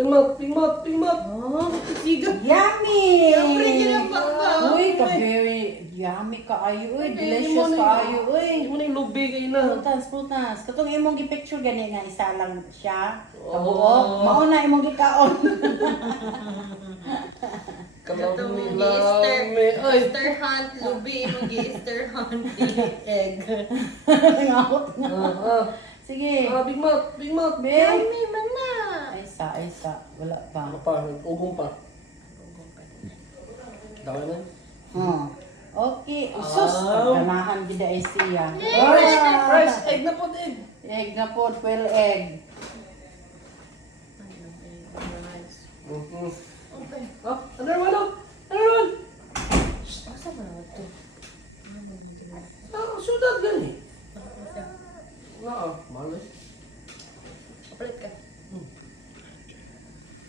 Pingmot. Oh, siga. Yummy! Siyempre, yun ang bakba. Uy, ka-very yummy kaayo. Uy, Okay, delicious imo na kaayo. Uy. Hindi mo na yung lubi kayo na. Prutas. Katong imong gi-picture gani nga isa lang siya. Oh. Kabuok. Mauna imong gikaon. Itong Kalami lami. Ay, Easter hunt, lubi, mag-Easter hunt, egg. Ngawot nga. Sige. Pingmot. Be. Yummy man na. Isa. Wala pa. Ano pa? Ugong pa. Dami na. Okay. Sus. Ganahan gida ay siya. Fresh egg na po din. Egg na po. 12 egg.